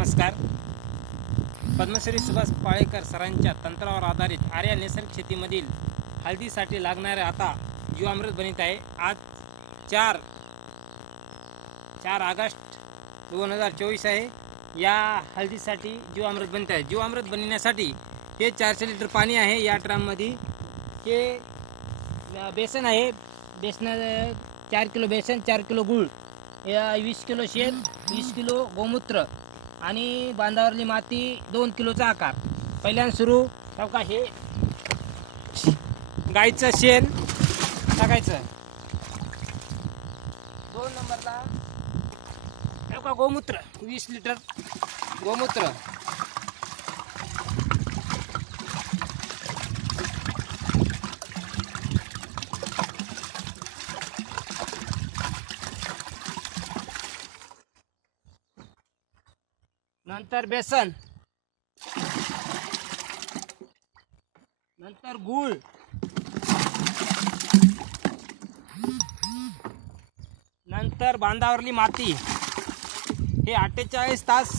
नमस्कार. पद्मश्री सुभाष पाळेकर सरांच्या तंत्रावर आधारित आर्या नैसर्गिक शेतीमधील हळदीसाठी लागणारे आता जीवामृत बनित आहे. आज 4 ऑगस्ट 2024 आहे. या हळदीसाठी जीवामृत बनत आहे. जीवामृत बनवण्यासाठी हे 400 लिटर पाणी आहे. या ड्रममध्ये हे बेसन आहे. बेसन 4 किलो बेसन, 4 किलो गूळ, 20 किलो शेण, 20 किलो गोमूत्र आणि बांधावरली माती 2 किलोचा आकार. पहिल्यांदा सुरू का हे गाईचं शेण टाकायचं. 2 नंबरला का गोमूत्र 20 लिटर गोमूत्र. नंतर बेसन, नंतर गूळ, नंतर बांधावरली माती. हे 48 तास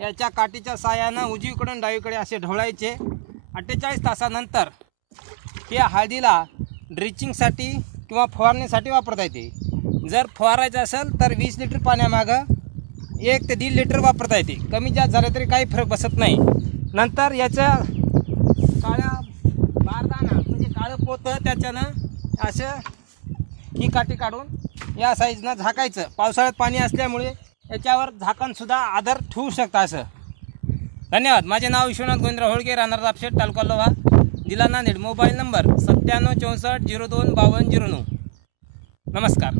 याच्या काठीच्या साहाय्यानं उजवीकडून डावीकडे असे ढवळायचे. 48 तासानंतर हे हळदीला ड्रिचिंगसाठी किंवा फवारणीसाठी वापरता येते. जर फवारायचं असेल तर 20 लिटर पाण्यामागं 1 ते 1.5 लिटर वापरता येते. कमी जास्त झालं तरी काही फरक बसत नाही. नंतर याचं काळ्या बारदाना म्हणजे काळं पोतं त्याच्यानं असं ही काठी काढून या साईजनं झाकायचं. पावसाळ्यात पाणी असल्यामुळे याच्यावर झाकणसुद्धा आधार ठेवू शकता. असं. धन्यवाद. माझे नाव विश्वनाथ गोविंदराव होळगे, राहणार दापशेट, तालुका लोहा, जिल्हा नांदेड. Mobile number 97 64 02 52 09. नमस्कार.